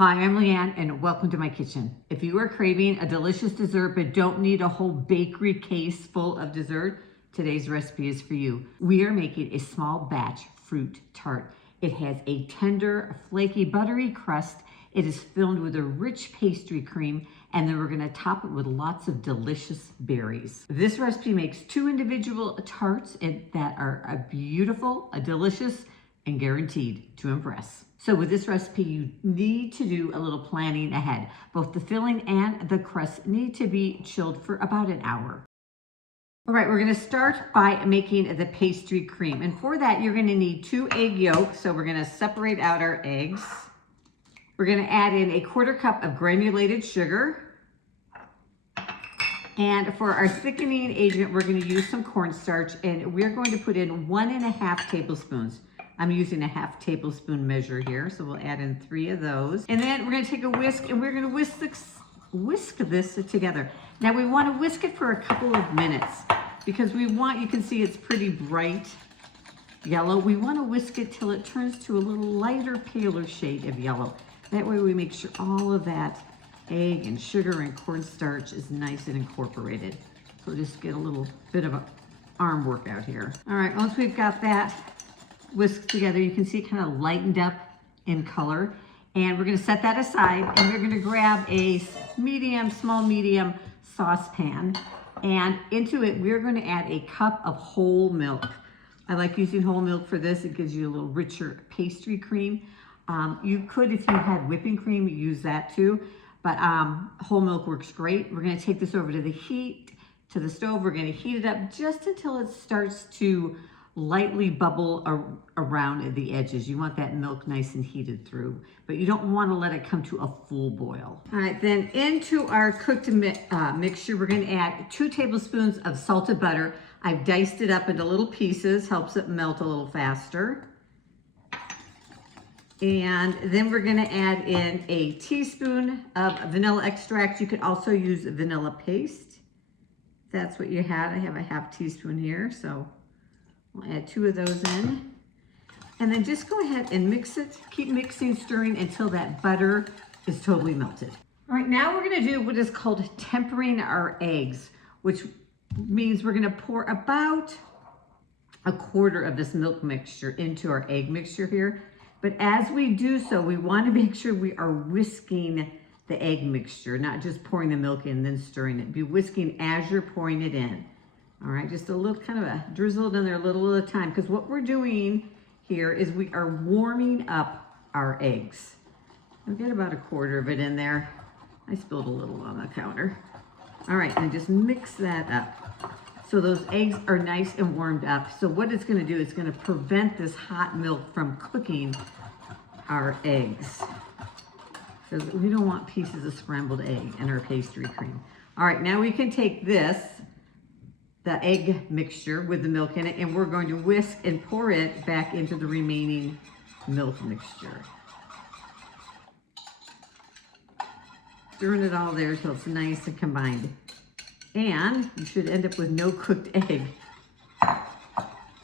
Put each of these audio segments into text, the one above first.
Hi, I'm Leanne and welcome to my kitchen. If you are craving a delicious dessert but don't need a whole bakery case full of dessert, today's recipe is for you. We are making a small batch fruit tart. It has a tender, flaky, buttery crust. It is filled with a rich pastry cream, and then we're gonna top it with lots of delicious berries. This recipe makes 2 individual tarts that are beautiful, delicious, and guaranteed to impress. So with this recipe, you need to do a little planning ahead. Both the filling and the crust need to be chilled for about an hour. All right, we're gonna start by making the pastry cream. And for that, you're gonna need 2 egg yolks. So we're gonna separate out our eggs. We're gonna add in a 1/4 cup of granulated sugar. And for our thickening agent, we're gonna use some cornstarch, and we're going to put in 1½ tablespoons. I'm using a 1/2 tablespoon measure here, so we'll add in 3 of those. And then we're gonna take a whisk and we're gonna whisk this together. Now we wanna whisk it for a couple of minutes because you can see it's pretty bright yellow. We wanna whisk it till it turns to a little lighter, paler shade of yellow. That way we make sure all of that egg and sugar and cornstarch is nice and incorporated. So just get a little bit of an arm workout here. All right, once we've got that whisked together, you can see it kind of lightened up in color. And we're gonna set that aside, and we're gonna grab a small medium saucepan, and into it, we're gonna add a cup of whole milk. I like using whole milk for this. It gives you a little richer pastry cream. You could, if you had whipping cream, use that too, but whole milk works great. We're gonna take this over to the stove. We're gonna heat it up just until it starts to lightly bubble around the edges. You want that milk nice and heated through, but you don't want to let it come to a full boil. All right, then into our cooked mixture, we're going to add 2 tablespoons of salted butter. I've diced it up into little pieces, helps it melt a little faster. And then we're going to add in a teaspoon of vanilla extract. You could also use vanilla paste. That's what you had. I have a 1/2 teaspoon here, so we'll add 2 of those in. And then just go ahead and mix it. Keep mixing, stirring until that butter is totally melted. All right, now we're gonna do what is called tempering our eggs, which means we're gonna pour about 1/4 of this milk mixture into our egg mixture here. But as we do so, we wanna make sure we are whisking the egg mixture, not just pouring the milk in and then stirring it. Be whisking as you're pouring it in. All right, just a little kind of a drizzle it in there a little at a time, because what we're doing here is we are warming up our eggs. I'll get about 1/4 of it in there. I spilled a little on the counter. All right, and just mix that up. So those eggs are nice and warmed up. So what it's gonna do, it's gonna prevent this hot milk from cooking our eggs, because we don't want pieces of scrambled egg in our pastry cream. All right, now we can take the egg mixture with the milk in it, and we're going to whisk and pour it back into the remaining milk mixture. Stirring it all there until it's nice and combined. And you should end up with no cooked egg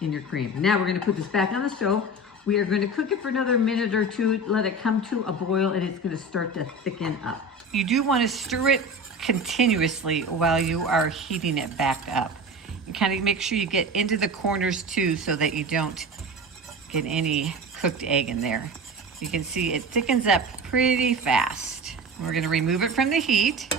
in your cream. Now we're gonna put this back on the stove. We are going to cook it for another minute or 2, let it come to a boil, and it's gonna start to thicken up. You do wanna stir it continuously while you are heating it back up. And kind of make sure you get into the corners too, so that you don't get any cooked egg in there. You can see it thickens up pretty fast. We're gonna remove it from the heat.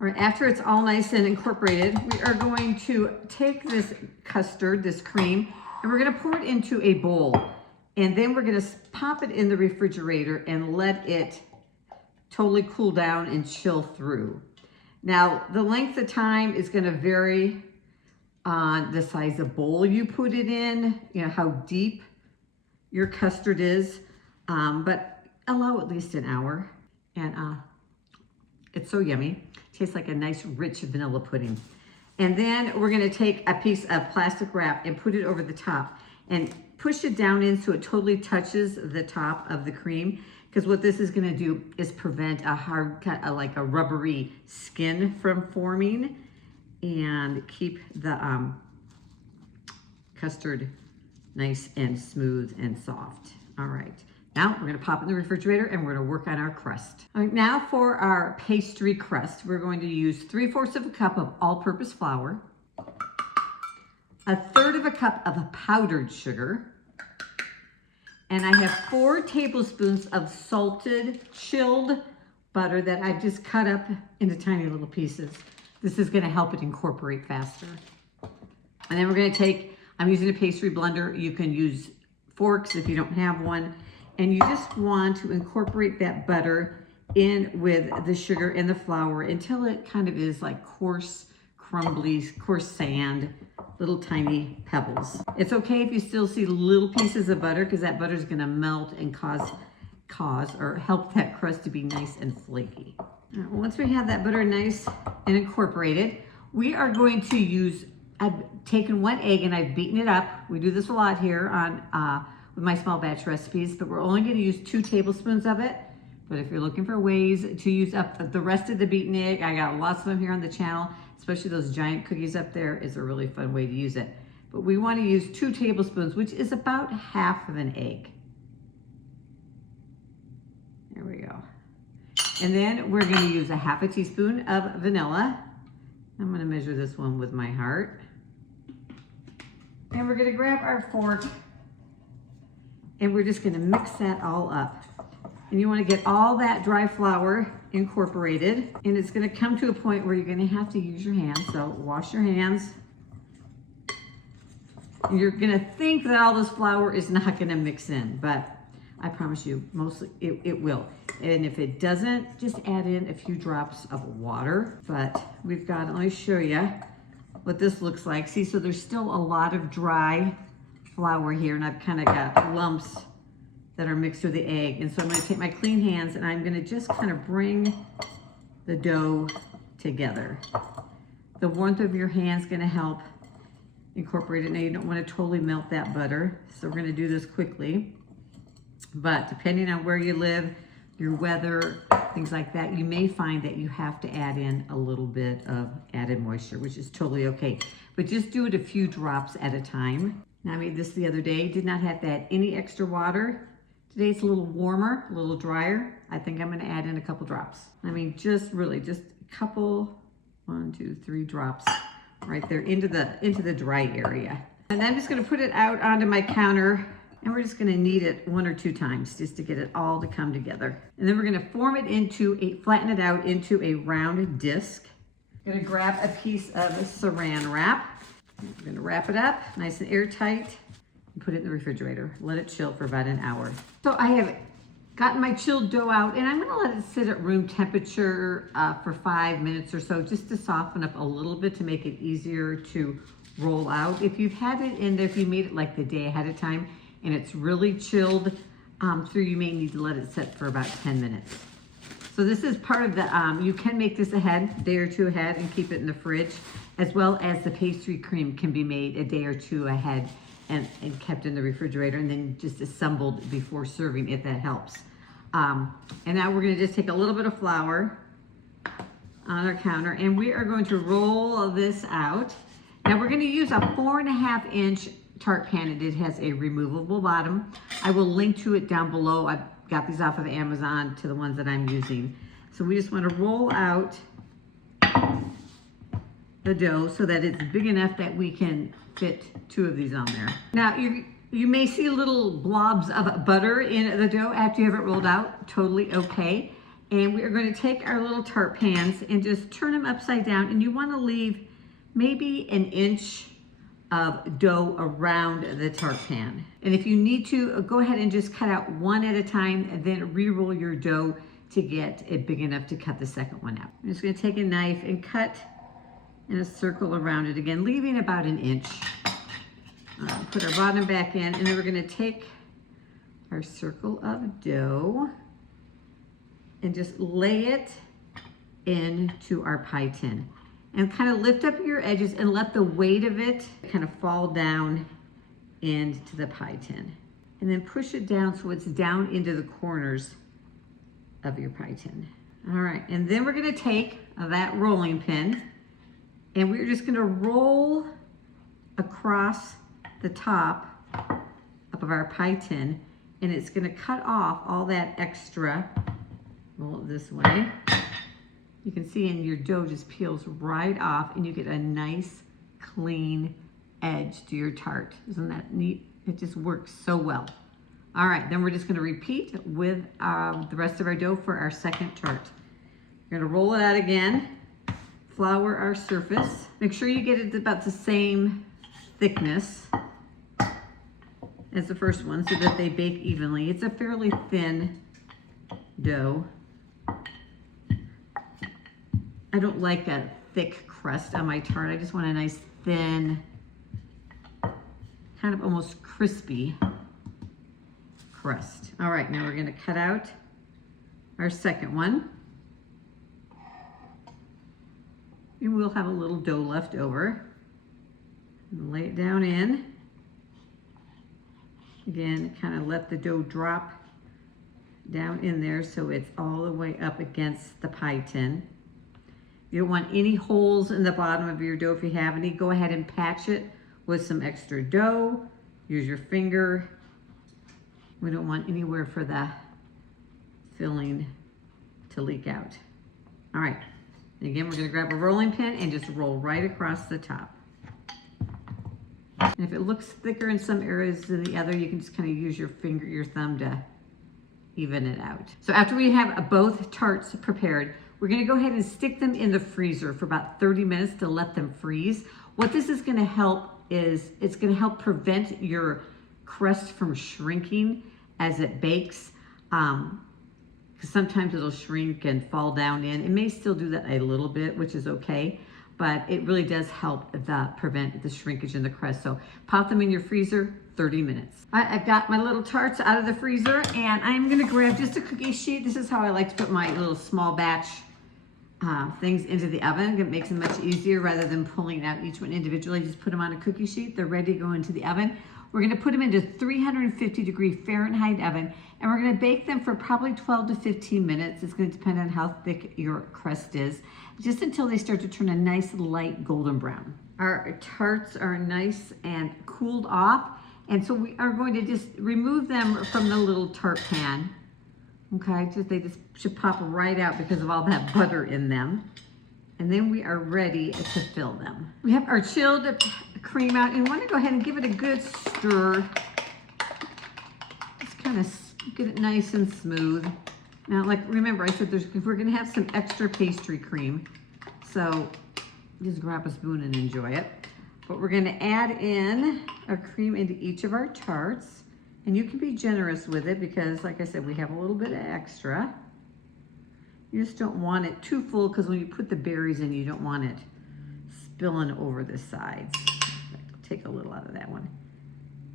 All right, after it's all nice and incorporated, we are going to take this custard, this cream, and we're gonna pour it into a bowl. And then we're gonna pop it in the refrigerator and let it totally cool down and chill through. Now, the length of time is gonna vary on the size of bowl you put it in, you know, how deep your custard is, but allow at least an hour. And it's so yummy. Tastes like a nice, rich vanilla pudding. And then we're gonna take a piece of plastic wrap and put it over the top and push it down in so it totally touches the top of the cream. Because what this is gonna do is prevent a hard, like a rubbery skin from forming. and keep the custard nice and smooth and soft. All right, now we're gonna pop it in the refrigerator and we're gonna work on our crust. All right, now for our pastry crust, we're going to use 3/4 of a cup of all-purpose flour, 1/3 of a cup of powdered sugar, and I have 4 tablespoons of salted, chilled butter that I've just cut up into tiny little pieces. This is gonna help it incorporate faster. And then we're gonna take, I'm using a pastry blender. You can use forks if you don't have one. And you just want to incorporate that butter in with the sugar and the flour until it kind of is like coarse, crumbly, coarse sand, little tiny pebbles. It's okay if you still see little pieces of butter because that butter is gonna melt and cause or help that crust to be nice and flaky. Right, once we have that butter nice and incorporated, we are going to use, I've taken 1 egg and I've beaten it up. We do this a lot here on with my small batch recipes, but we're only gonna use 2 tablespoons of it. But if you're looking for ways to use up the rest of the beaten egg, I got lots of them here on the channel, especially those giant cookies up there is a really fun way to use it. But we wanna use 2 tablespoons, which is about half of an egg. There we go. And then we're gonna use 1/2 teaspoon of vanilla. I'm gonna measure this one with my heart. And we're gonna grab our fork and we're just gonna mix that all up. And you wanna get all that dry flour incorporated. And it's gonna come to a point where you're gonna have to use your hands. So wash your hands. You're gonna think that all this flour is not gonna mix in, but I promise you, mostly it will. And if it doesn't, just add in a few drops of water. But we've got, let me show you what this looks like. See, so there's still a lot of dry flour here, and I've kind of got lumps that are mixed with the egg. And so I'm gonna take my clean hands and I'm gonna just kind of bring the dough together. The warmth of your hand's gonna help incorporate it. Now you don't wanna totally melt that butter. So we're gonna do this quickly. But depending on where you live, your weather, things like that, you may find that you have to add in a little bit of added moisture, which is totally okay. But just do it a few drops at a time. Now I made this the other day, did not have to add any extra water. Today it's a little warmer, a little drier. I think I'm gonna add in a couple drops. I mean, just really, just a couple, 1, 2, 3 drops right there into the dry area. And I'm just gonna put it out onto my counter. And we're just gonna knead it 1 or 2 times just to get it all to come together. And then we're gonna flatten it out into a round disc. I'm gonna grab a piece of saran wrap. I'm gonna wrap it up nice and airtight and put it in the refrigerator. Let it chill for about an hour. So I have gotten my chilled dough out and I'm gonna let it sit at room temperature for 5 minutes or so just to soften up a little bit to make it easier to roll out. If you've had it in there, if you made it like the day ahead of time, and it's really chilled through, you may need to let it sit for about 10 minutes. So this is part of the, you can make this a day or 2 ahead and keep it in the fridge, as well as the pastry cream can be made a day or 2 ahead and kept in the refrigerator and then just assembled before serving if that helps. And now we're gonna just take a little bit of flour on our counter and we are going to roll this out. Now we're gonna use a 4.5-inch Tart pan. It has a removable bottom. I will link to it down below. I've got these off of Amazon to the ones that I'm using. So we just want to roll out the dough so that it's big enough that we can fit 2 of these on there. Now you may see little blobs of butter in the dough after you have it rolled out. Totally okay. And we are going to take our little tart pans and just turn them upside down, and you want to leave maybe 1 inch of dough around the tart pan. And if you need to, go ahead and just cut out 1 at a time and then re-roll your dough to get it big enough to cut the second one out. I'm just gonna take a knife and cut in a circle around it again, leaving about 1 inch. Put our bottom back in, and then we're gonna take our circle of dough and just lay it into our pie tin. And kind of lift up your edges and let the weight of it kind of fall down into the pie tin. And then push it down so it's down into the corners of your pie tin. All right, and then we're gonna take that rolling pin And we're just gonna roll across the top of our pie tin, and it's gonna cut off all that extra. Roll it this way. You can see, and your dough just peels right off, and you get a nice, clean edge to your tart. Isn't that neat? It just works so well. All right, then we're just gonna repeat with the rest of our dough for our second tart. We're gonna roll it out again, flour our surface. Make sure you get it about the same thickness as the first one so that they bake evenly. It's a fairly thin dough. I don't like a thick crust on my tart. I just want a nice thin, kind of almost crispy crust. All right, now we're gonna cut out our second one. And we'll have a little dough left over. And lay it down in. Again, kind of let the dough drop down in there so it's all the way up against the pie tin. You don't want any holes in the bottom of your dough. If you have any, go ahead and patch it with some extra dough. Use your finger. We don't want anywhere for the filling to leak out. All right, again, we're gonna grab a rolling pin and just roll right across the top. And if it looks thicker in some areas than the other, you can just kind of use your finger, your thumb to even it out. So after we have both tarts prepared, we're gonna go ahead and stick them in the freezer for about 30 minutes to let them freeze. What this is gonna help is, it's gonna help prevent your crust from shrinking as it bakes. Because sometimes it'll shrink and fall down in. It may still do that a little bit, which is okay, but it really does help prevent the shrinkage in the crust. So pop them in your freezer, 30 minutes. I've got my little tarts out of the freezer, and I'm gonna grab just a cookie sheet. This is how I like to put my little small batch things into the oven. It makes it much easier rather than pulling out each one individually. Just put them on a cookie sheet. They're ready to go into the oven. We're gonna put them into 350-degree Fahrenheit oven, and we're gonna bake them for probably 12 to 15 minutes. It's gonna depend on how thick your crust is, just until they start to turn a nice light golden brown. Our tarts are nice and cooled off, and so we are going to just remove them from the little tart pan. Okay, they just should pop right out because of all that butter in them. And then we are ready to fill them. We have our chilled cream out, and want to go ahead and give it a good stir. Just kind of get it nice and smooth. Now, like, remember I said we're gonna have some extra pastry cream. So just grab a spoon and enjoy it. But we're gonna add in our cream into each of our tarts. And you can be generous with it because, like I said, we have a little bit of extra. You just don't want it too full because when you put the berries in, you don't want it spilling over the sides. I'll take a little out of that one.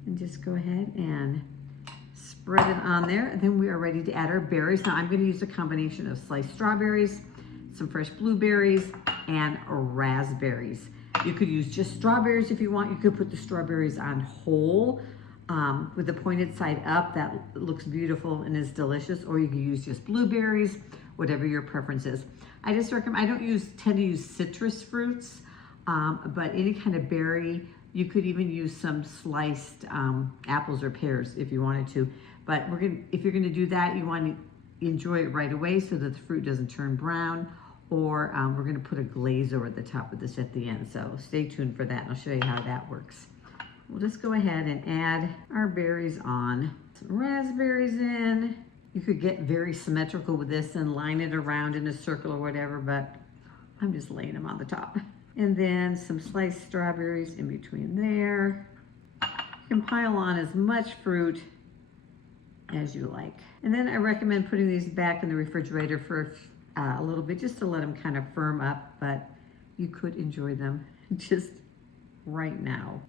And just go ahead and spread it on there. And then we are ready to add our berries. Now I'm going to use a combination of sliced strawberries, some fresh blueberries, and raspberries. You could use just strawberries if you want. You could put the strawberries on whole. With the pointed side up, that looks beautiful and is delicious, or you can use just blueberries, whatever your preference is. I just recommend, I don't tend to use citrus fruits, but any kind of berry. You could even use some sliced apples or pears if you wanted to. But if you're gonna do that, you want to enjoy it right away so that the fruit doesn't turn brown, or we're gonna put a glaze over the top of this at the end. So stay tuned for that, and I'll show you how that works. We'll just go ahead and add our berries on. Some raspberries in. You could get very symmetrical with this and line it around in a circle or whatever, but I'm just laying them on the top. And then some sliced strawberries in between there. You can pile on as much fruit as you like. And then I recommend putting these back in the refrigerator for a little bit, just to let them kind of firm up, but you could enjoy them just right now.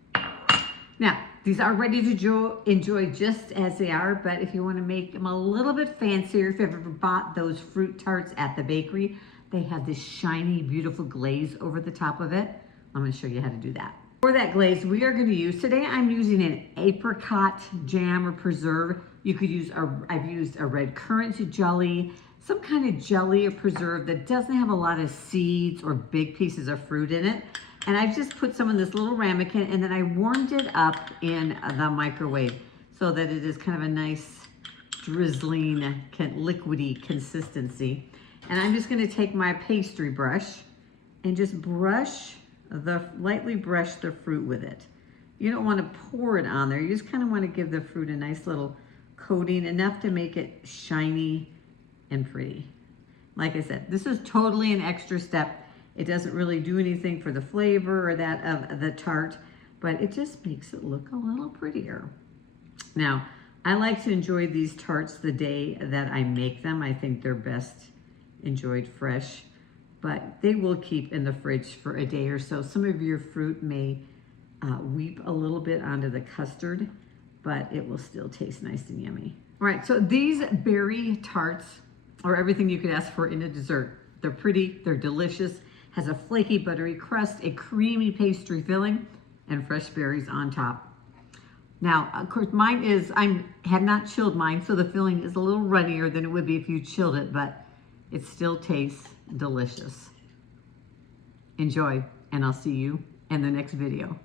Now, these are ready to enjoy just as they are, but if you want to make them a little bit fancier, if you've ever bought those fruit tarts at the bakery, they have this shiny, beautiful glaze over the top of it. I'm going to show you how to do that. For that glaze, we are going to use, today I'm using an apricot jam or preserve. You could use, I've used a red currant jelly, some kind of jelly or preserve that doesn't have a lot of seeds or big pieces of fruit in it. And I just put some in this little ramekin, and then I warmed it up in the microwave so that it is kind of a nice drizzling, liquidy consistency. And I'm just gonna take my pastry brush and just lightly brush the fruit with it. You don't wanna pour it on there. You just kind of wanna give the fruit a nice little coating, enough to make it shiny and pretty. Like I said, this is totally an extra step. It doesn't really do anything for the flavor or that of the tart, but it just makes it look a little prettier. Now, I like to enjoy these tarts the day that I make them. I think they're best enjoyed fresh, but they will keep in the fridge for a day or so. Some of your fruit may weep a little bit onto the custard, but it will still taste nice and yummy. All right, so these berry tarts are everything you could ask for in a dessert. They're pretty, they're delicious, has a flaky buttery crust, a creamy pastry filling, and fresh berries on top. Now, of course, mine is, I have not chilled mine, so the filling is a little runnier than it would be if you chilled it, but it still tastes delicious. Enjoy, and I'll see you in the next video.